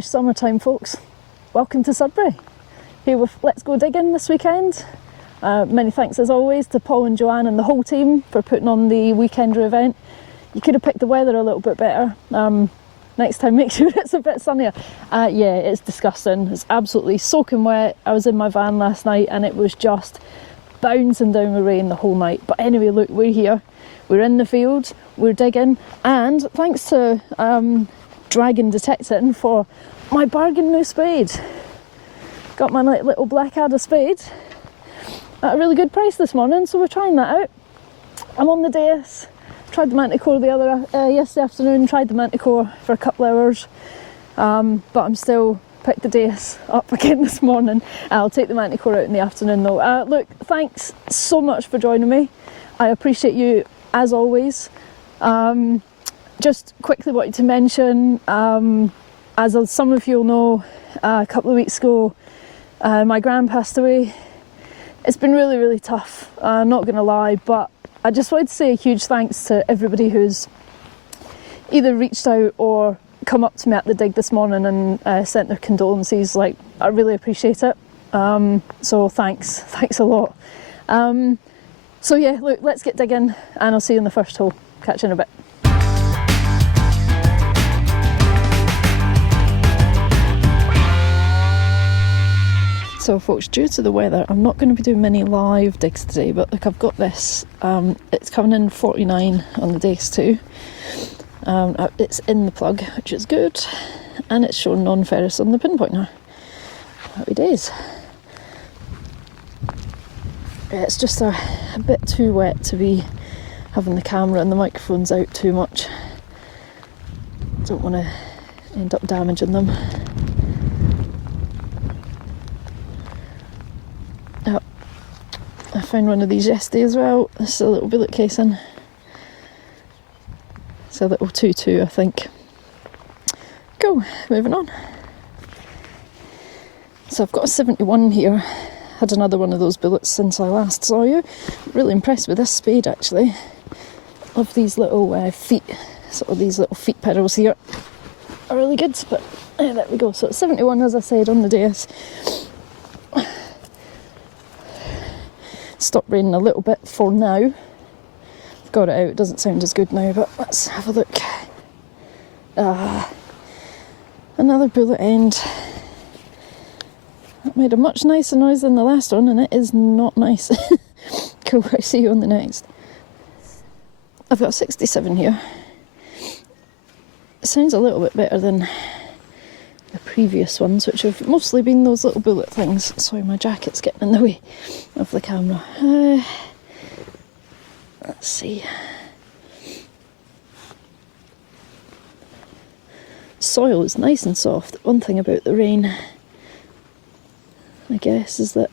Scottish summertime, folks. Welcome to Sudbury. Here with Let's Go Digging this weekend. Many thanks as always to Paul and Joanne and the whole team for putting on the weekender event. You could have picked the weather a little bit better. Next time make sure it's a bit sunnier. Yeah, it's disgusting. It's absolutely soaking wet. I was in my van last night and it was just bouncing down with rain the whole night. But anyway, look, we're here. We're in the field, we're digging, and thanks to Dragon Detecting for my bargain new spade. Got my little Blackadder spade at a really good price this morning, so we're trying that out. I'm on the dais. Tried the Manticore yesterday afternoon, tried the Manticore for a couple of hours, but I'm still picked the dais up again this morning. I'll take the Manticore out in the afternoon though. Look, thanks so much for joining me. I appreciate you as always. Just quickly wanted to mention, as some of you'll know, a couple of weeks ago my gran passed away. It's been really, really tough, not gonna lie, but I just wanted to say a huge thanks to everybody who's either reached out or come up to me at the dig this morning and sent their condolences. Like, I really appreciate it. So thanks a lot. So yeah, look, let's get digging and I'll see you in the first hole. Catch you in a bit. So folks, due to the weather, I'm not going to be doing many live digs today, but look, I've got this. It's coming in 49 on the dais too. It's in the plug, which is good, and it's showing non-ferrous on the pinpointer. Happy days. Yeah, it's just a bit too wet to be having the camera and the microphones out too much. Don't want to end up damaging them. Oh, I found one of these yesterday as well. This is a little billet casing. It's a little 2-2, I think. Cool, moving on. So I've got a 71 here. Had another one of those bullets since I last saw you. Really impressed with this spade actually. Love these little feet, sort of these little feet pedals here. Are really good, but there we go. So it's 71 as I said on the dais. Stopped raining a little bit for now. I've got it out, it doesn't sound as good now, but let's have a look. Another bullet end. That made a much nicer noise than the last one, and it is not nice. Cool, I see you on the next. I've got a 67 here. It sounds a little bit better than the previous ones, which have mostly been those little bullet things. Sorry, my jacket's getting in the way of the camera. Let's see. Soil is nice and soft. One thing about the rain, I guess, is that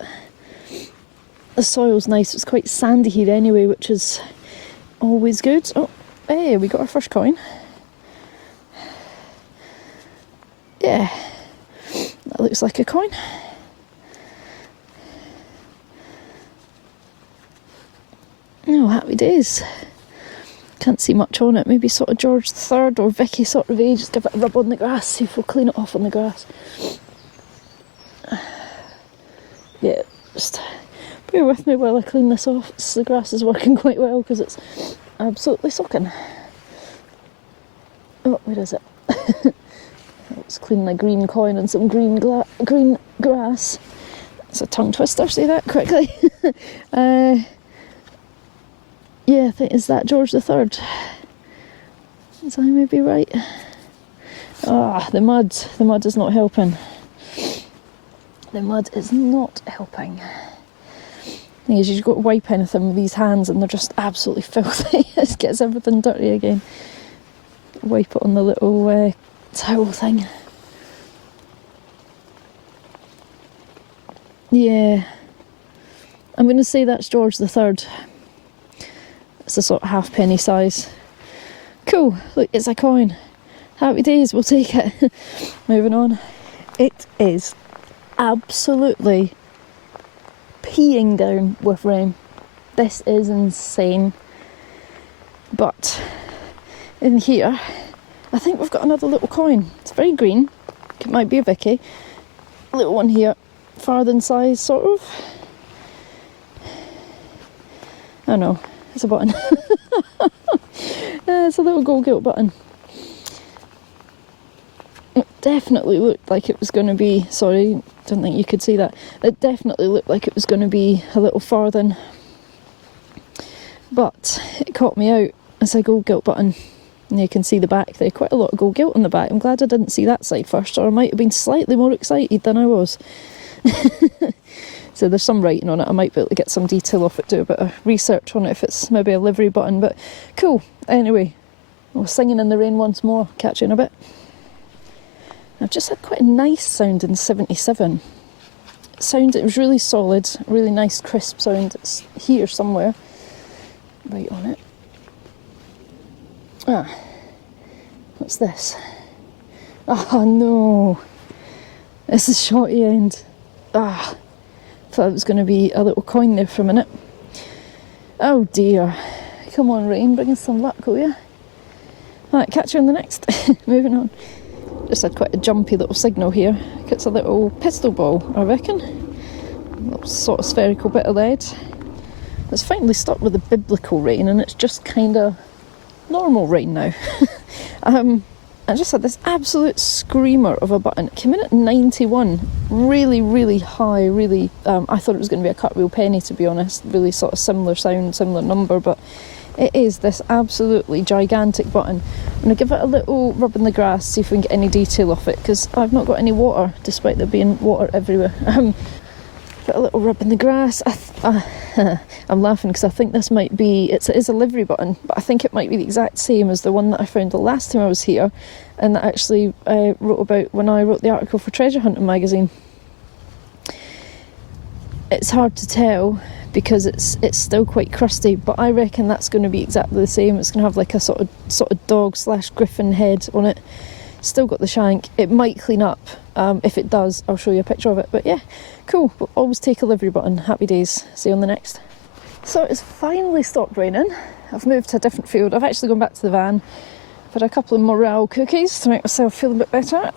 the soil's nice. It's quite sandy here anyway, which is always good. Oh, hey, we got our first coin. Yeah, that looks like a coin. Oh, happy days. Can't see much on it. Maybe sort of George III or Vicky sort of age. Just give it a rub on the grass, see if we'll clean it off on the grass. Yeah, just bear with me while I clean this off. The grass is working quite well because it's absolutely soaking. Oh, where is it? I was cleaning a green coin and some green grass. It's a tongue twister, say that quickly. Yeah, I think, is that George III? Is I maybe right? Ah, the mud is not helping. The mud is not helping. The thing is, you've got to wipe anything with these hands and they're just absolutely filthy. It gets everything dirty again. Wipe it on the little towel thing. Yeah. I'm going to say that's George III. It's a sort of halfpenny size. Cool, look, it's a coin. Happy days, we'll take it. Moving on. It is absolutely peeing down with rain. This is insane. But in here, I think we've got another little coin. It's very green. look, it might be a Vicky. A little one here, farthing size, sort of. Oh no, it's a button. It's a little gold gilt button. It definitely looked like it was going to be, sorry, don't think you could see that. It definitely looked like it was going to be a little farthing. But it caught me out as a gold gilt button. And you can see the back there, quite a lot of gold gilt on the back. I'm glad I didn't see that side first, or I might have been slightly more excited than I was. So there's some writing on it. I might be able to get some detail off it, do a bit of research on it if it's maybe a livery button, but cool. Anyway, I was singing in the rain once more. Catch you in a bit. I've just had quite a nice sound in 77. It was really solid, really nice crisp sound. It's here somewhere. Right on it. Ah, what's this? Oh no, this is shorty end. Ah, thought it was going to be a little coin there for a minute. Oh dear. Come on, rain, bring us some luck, will you? Right, catch you on the next. Moving on. Just had quite a jumpy little signal here. It's a little pistol ball, I reckon. A little sort of spherical bit of lead. It's finally stopped with the biblical rain, and it's just kind of normal rain now. I just had this absolute screamer of a button. It came in at 91, really, really high, really, I thought it was going to be a cartwheel penny, to be honest, really sort of similar sound, similar number, but it is this absolutely gigantic button. I'm going to give it a little rub in the grass, see if we can get any detail off it, because I've not got any water, despite there being water everywhere. Put a little rub in the grass. I'm laughing because I think this might be, it is a livery button, but I think it might be the exact same as the one that I found the last time I was here, and that actually I wrote about when I wrote the article for Treasure Hunting magazine. It's hard to tell because it's still quite crusty, but I reckon that's going to be exactly the same. It's going to have like a sort of dog / griffin head on it. Still got the shank. It might clean up. If it does, I'll show you a picture of it. But yeah, cool. We'll always take a livery button. Happy days. See you on the next. So it's finally stopped raining. I've moved to a different field. I've actually gone back to the van. I've had a couple of morale cookies to make myself feel a bit better.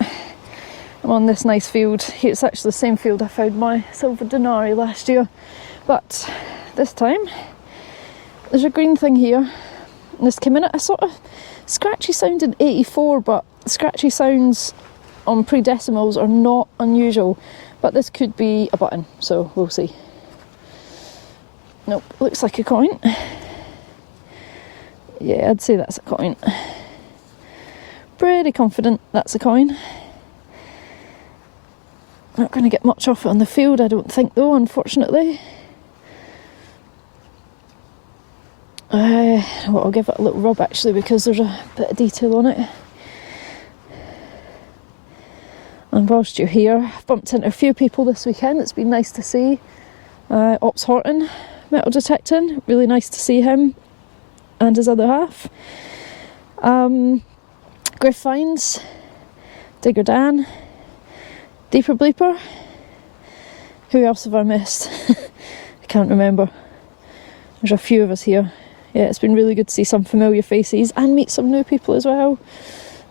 I'm on this nice field. It's actually the same field I found my silver denari last year. But this time, there's a green thing here. And this came in at a sort of scratchy sound in 84, but scratchy sounds on pre-decimals are not unusual, but this could be a button, so we'll see. Nope, looks like a coin. Yeah, I'd say that's a coin. Pretty confident that's a coin. Not going to get much off it on the field, I don't think, though, unfortunately. Well, I'll give it a little rub actually because there's a bit of detail on it. And whilst you're here, I've bumped into a few people this weekend. It's been nice to see. Ops Horton, metal detecting. Really nice to see him and his other half. Griff Finds, Digger Dan, Deeper Bleeper. Who else have I missed? I can't remember. There's a few of us here. Yeah, it's been really good to see some familiar faces and meet some new people as well.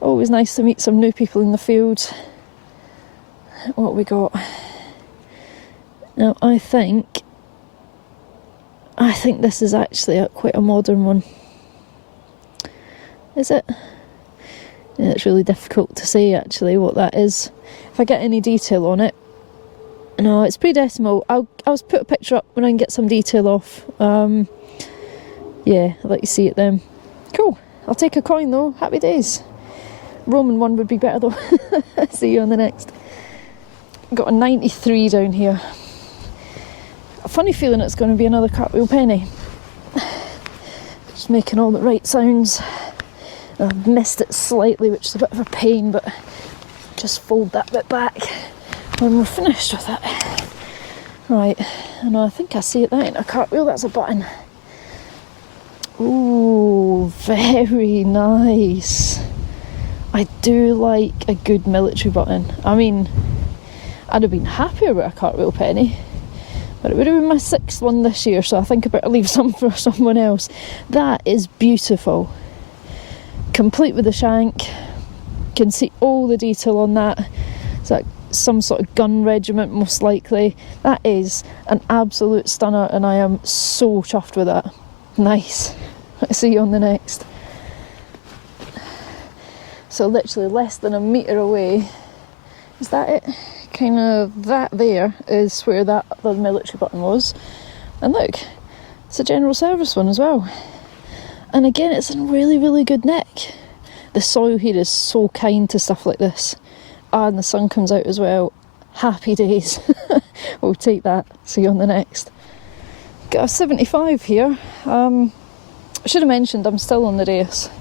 Always nice to meet some new people in the field. What we got? Now, I think this is actually quite a modern one. Is it? Yeah, it's really difficult to say actually what that is. If I get any detail on it. No, it's pre-decimal. I'll put a picture up when I can get some detail off. Yeah, I'll let you see it then. Cool. I'll take a coin though. Happy days. Roman one would be better though. See you on the next. Got a 93 down here. A funny feeling it's going to be another cartwheel penny. Just making all the right sounds. I've missed it slightly, which is a bit of a pain, but just fold that bit back when we're finished with it. Right, and I think I see it. That ain't a cartwheel, that's a button. Ooh, very nice. I do like a good military button. I mean, I'd have been happier with a cartwheel penny, but it would have been my 6th one this year, so I think I better leave some for someone else. That is beautiful. Complete with the shank. Can see all the detail on that. Is that some sort of gun regiment, most likely? That is an absolute stunner, and I am so chuffed with that. Nice. I'll see you on the next. So literally less than a metre away. Is that it? Kind of that there is where that other military button was. And look, it's a general service one as well. And again, it's in really, really good nick. The soil here is so kind to stuff like this. And the sun comes out as well. Happy days. We'll take that. See you on the next. Got a 75 here. I should have mentioned I'm still on the dais,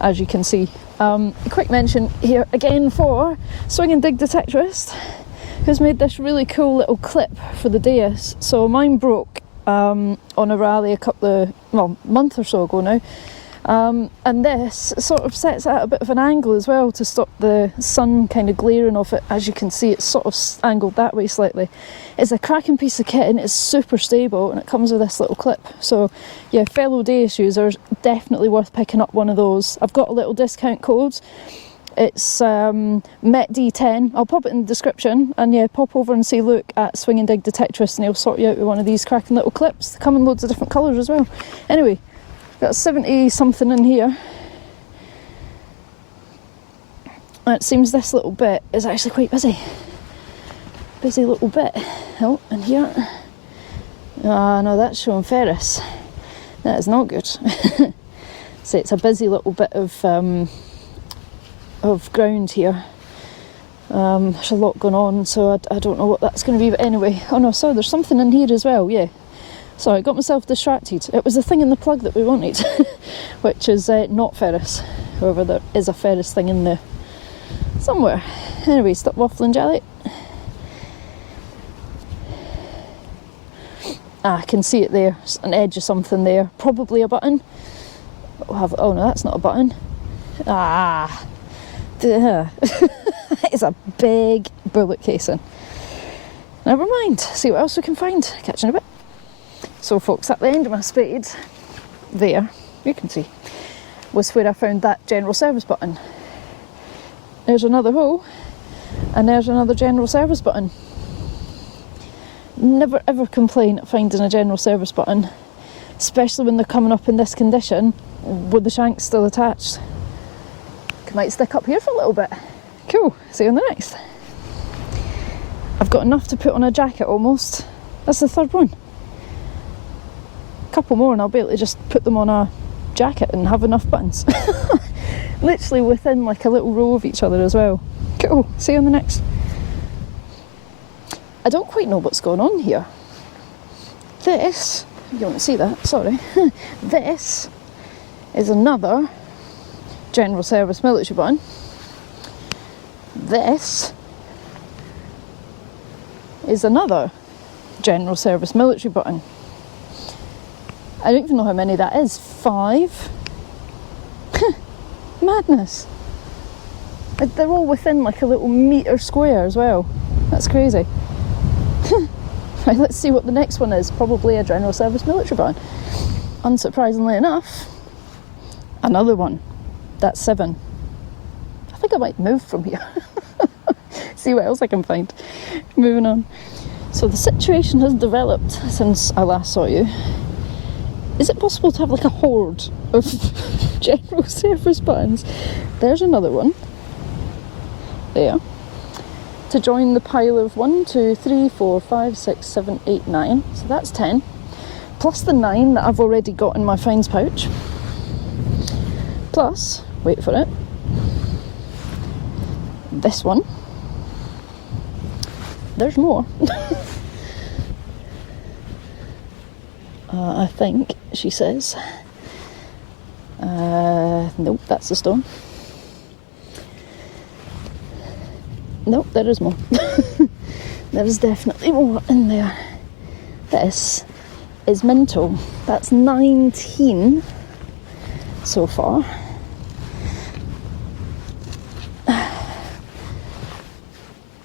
as you can see. A quick mention here again for Swing and Dig Detectorist, who's made this really cool little clip for the dais. So mine broke on a rally a month or so ago now. And this sort of sets it at a bit of an angle as well to stop the sun kind of glaring off it. As you can see, it's sort of angled that way slightly. It's a cracking piece of kit and it's super stable, and it comes with this little clip. So yeah, fellow dais users, definitely worth picking up one of those. I've got a little discount code. It's METD10. I'll pop it in the description, and yeah, pop over and say look at Swing and Dig Detectorist and he'll sort you out with one of these cracking little clips. They come in loads of different colours as well. Anyway, got 70 something in here. And it seems this little bit is actually quite busy. Busy little bit. Oh, and here. Ah, no, that's showing ferrous. That is not good. So it's a busy little bit of ground here. There's a lot going on, so I don't know what that's going to be, but anyway. Oh no, sorry, there's something in here as well, yeah. Sorry, I got myself distracted. It was the thing in the plug that we wanted, which is not ferrous. However, there is a ferrous thing in there somewhere. Anyway, stop waffling, jelly. Ah, I can see it there. It's an edge of something there. Probably a button. We'll have, oh no, that's not a button. Ah, it's a big bullet casing. Never mind. See what else we can find. Catch you in a bit. So folks, at the end of my spade, there, you can see, was where I found that general service button. There's another hole, and there's another general service button. Never ever complain at finding a general service button, especially when they're coming up in this condition, with the shanks still attached. Might stick up here for a little bit. Cool, see you on the next. I've got enough to put on a jacket almost. That's the third one. Couple more and I'll be able to just put them on a jacket and have enough buttons. Literally within like a little row of each other as well. Cool, see you on the next. I don't quite know what's going on here. This, you won't see that, sorry. This is another general service military button. This is another general service military button. I don't even know how many that is. 5? Madness. They're all within like a little metre square as well. That's crazy. Right, let's see what the next one is. Probably a general service military button. Unsurprisingly enough, another one. That's 7. I think I might move from here. See what else I can find. Moving on. So the situation has developed since I last saw you. Is it possible to have like a hoard of general service buttons? There's another one. There. To join the pile of 1, 2, 3, 4, 5, 6, 7, 8, 9. So that's 10. Plus the 9 that I've already got in my fines pouch. Plus, wait for it, this one. There's more. I think, she says. Nope, that's the stone. Nope, there is more. There is definitely more in there. This is mental. That's 19 so far.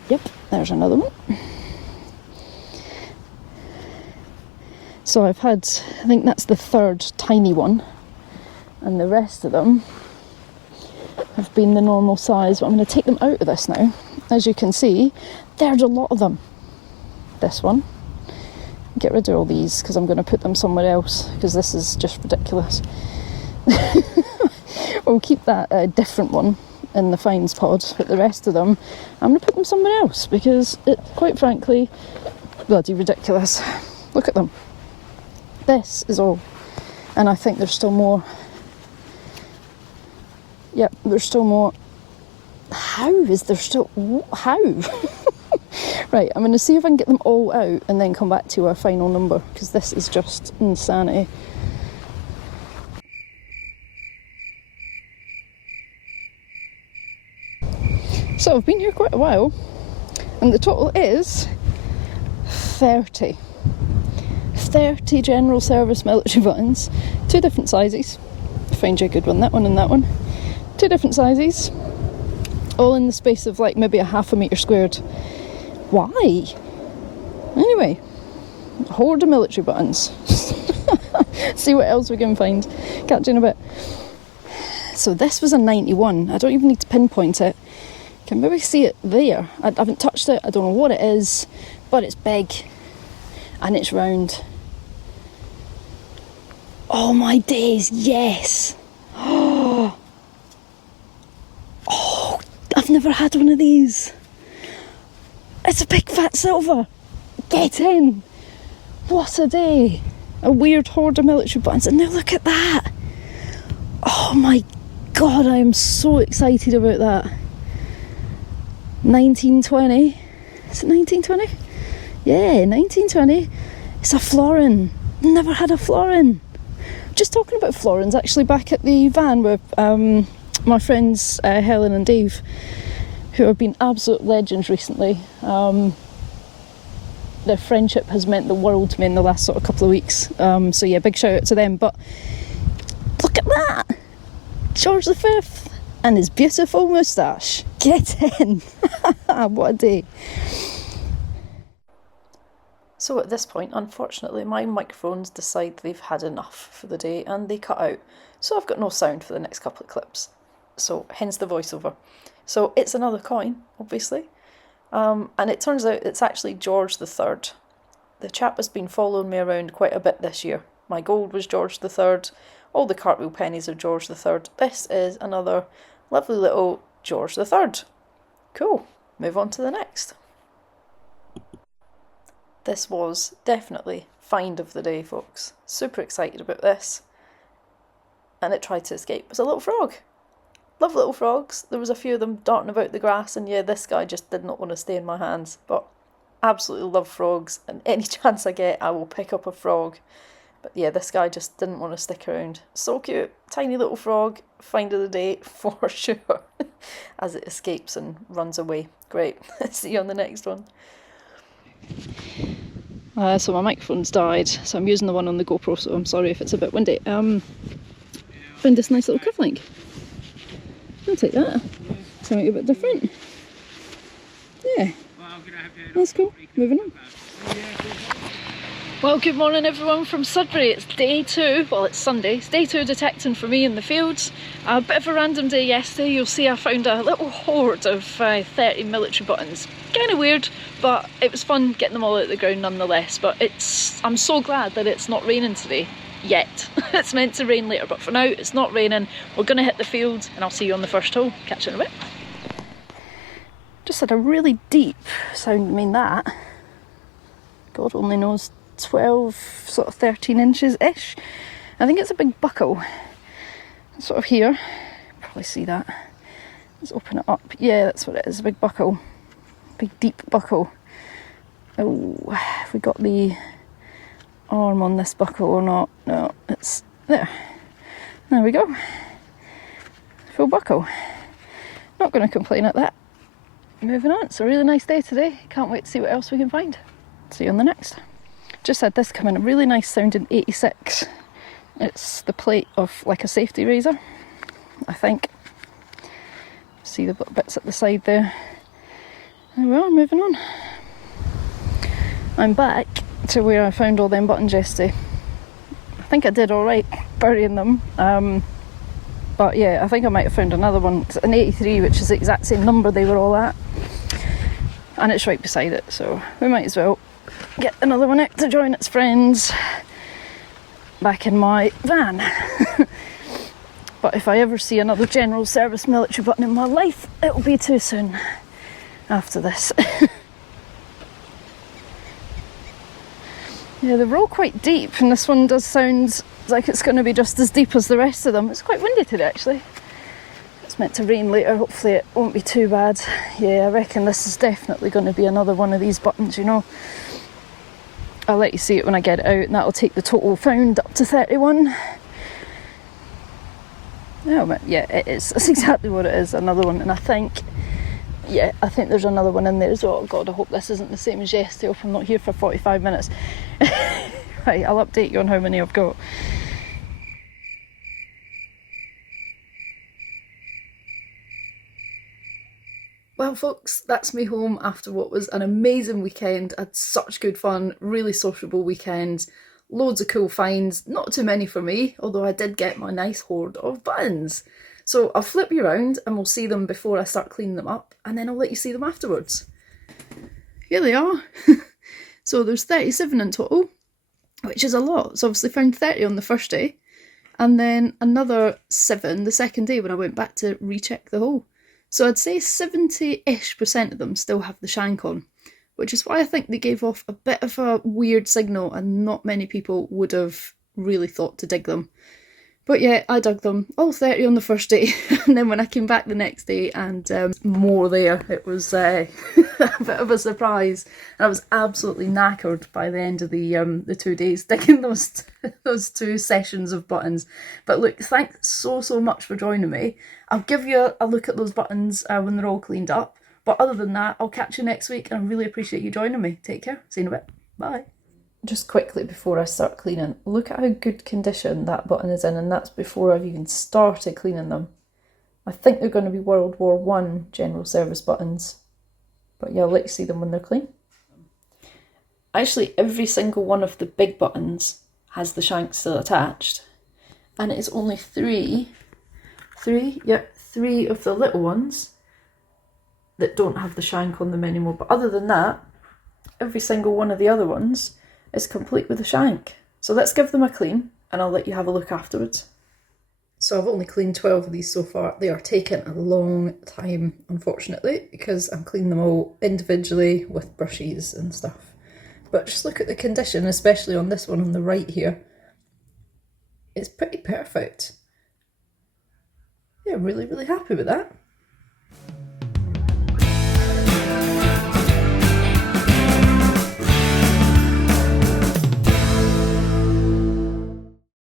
Yep, there's another one. So I've had, I think that's the third tiny one, and the rest of them have been the normal size, but I'm going to take them out of this now as you can see, there's a lot of them. This one. Get rid of all these because I'm going to put them somewhere else because this is just ridiculous. We'll keep that different one in the finds pod, but the rest of them, I'm going to put them somewhere else because it's quite frankly bloody ridiculous. Look at them. This is all. And I think there's still more. Yep, there's still more. How is there still... How? Right, I'm going to see if I can get them all out and then come back to our final number because this is just insanity. So I've been here quite a while and the total is 30. 30 general service military buttons, 2 different sizes. Find you a good one, that one and that one. 2 different sizes, all in the space of like maybe a half a metre squared. Why? Anyway, a hoard of military buttons. See what else we can find. Catch you in a bit. So this was a 91. I don't even need to pinpoint it. Can maybe see it there. I haven't touched it. I don't know what it is, but it's big and it's round. Oh my days, yes. Oh, I've never had one of these. It's a big fat silver. Get in. What a day. A weird hoard of military buttons. And now look at that. Oh my God, I am so excited about that. 1920. Is it 1920? Yeah, 1920. It's a florin. Never had a florin. Just talking about florins, actually, back at the van with my friends Helen and Dave, who have been absolute legends recently. Their friendship has meant the world to me in the last sort of couple of weeks. So yeah, big shout out to them. But look at that! George V and his beautiful moustache. Get in! What a day. So at this point, unfortunately, my microphones decide they've had enough for the day and they cut out. So I've got no sound for the next couple of clips. So hence the voiceover. So it's another coin, obviously. And it turns out it's actually George III. The chap has been following me around quite a bit this year. My gold was George III. All the cartwheel pennies are George III. This is another lovely little George III. Cool. Move on to the next. This was definitely find of the day, folks. Super excited about this. And it tried to escape. It's a little frog. Love little frogs. There was a few of them darting about the grass, and yeah, this guy just did not want to stay in my hands. But absolutely love frogs, and any chance I get, I will pick up a frog. But yeah, this guy just didn't want to stick around. So cute. Tiny little frog. Find of the day for sure. As it escapes and runs away. Great. See you on the next one. So my microphone's died, so I'm using the one on the GoPro, so I'm sorry if it's a bit windy. Found this nice little cufflink. I'll take that. Something a bit different. Yeah. That's cool. Moving on. Well, good morning everyone from Sudbury. It's day 2, well it's Sunday, it's day 2 detecting for me in the fields. A bit of a random day yesterday. You'll see I found a little hoard of 30 military buttons. Kind of weird, but it was fun getting them all out of the ground nonetheless. But I'm so glad that it's not raining today, yet. It's meant to rain later, but for now it's not raining. We're going to hit the field and I'll see you on the first hole. Catch you in a bit. Just had a really deep sound, I mean that. God only knows. 12, sort of 13 inches ish. I think it's a big buckle. Sort of here. Probably see that. Let's open it up. Yeah, that's what it is, a big buckle. Big deep buckle. Oh, have we got the arm on this buckle or not? No, it's there. There we go. Full buckle. Not going to complain at that. Moving on. It's a really nice day today. Can't wait to see what else we can find. See you on the next. Just had this come in, a really nice sounding 86. It's the plate of like a safety razor, I think. See the bits at the side there. There we are, moving on. I'm back to where I found all them buttons yesterday. I think I did alright burying them. But yeah, I think I might have found another one. It's an 83, which is the exact same number they were all at. and it's right beside it, so we might as well get another one out to join its friends back in my van. But if I ever see another general service military button in my life, it'll be too soon after this. Yeah, they're all quite deep, and this one does sound like it's going to be just as deep as the rest of them. It's quite windy today, actually. It's meant to rain later, hopefully it won't be too bad. Yeah, I reckon this is definitely going to be another one of these buttons, you know. I'll let you see it when I get it out, and that'll take the total found up to 31. Oh, yeah, it is. That's exactly what it is, another one. And I think there's another one in there as well. Oh God, I hope this isn't the same as yesterday. I hope I'm not here for 45 minutes. Right, I'll update you on how many I've got. Well folks, that's me home after what was an amazing weekend. I had such good fun, really sociable weekend. Loads of cool finds, not too many for me, although I did get my nice hoard of buttons. So I'll flip you around and we'll see them before I start cleaning them up, and then I'll let you see them afterwards. Here they are. So there's 37 in total, which is a lot. So obviously found 30 on the first day, and then another 7 the second day when I went back to recheck the hole. So I'd say 70-ish% of them still have the shank on, which is why I think they gave off a bit of a weird signal and not many people would have really thought to dig them. But yeah, I dug them, all 30 on the first day, and then when I came back the next day and more there, it was a bit of a surprise. And I was absolutely knackered by the end of the 2 days digging those 2 sessions of buttons. But look, thanks so much for joining me. I'll give you a look at those buttons when they're all cleaned up. But other than that, I'll catch you next week, and I really appreciate you joining me. Take care. See you in a bit. Bye. Just quickly before I start cleaning, look at how good condition that button is in, and that's before I've even started cleaning them. I think they're going to be World War I general service buttons, but yeah, I'll let you see them when they're clean. Actually, every single one of the big buttons has the shank still attached, and it is only three of the little ones that don't have the shank on them anymore. But other than that, every single one of the other ones is complete with a shank. So let's give them a clean, and I'll let you have a look afterwards. So I've only cleaned 12 of these so far. They are taking a long time, unfortunately, because I'm cleaning them all individually with brushes and stuff. But just look at the condition, especially on this one on the right here. It's pretty perfect. Yeah, really happy with that.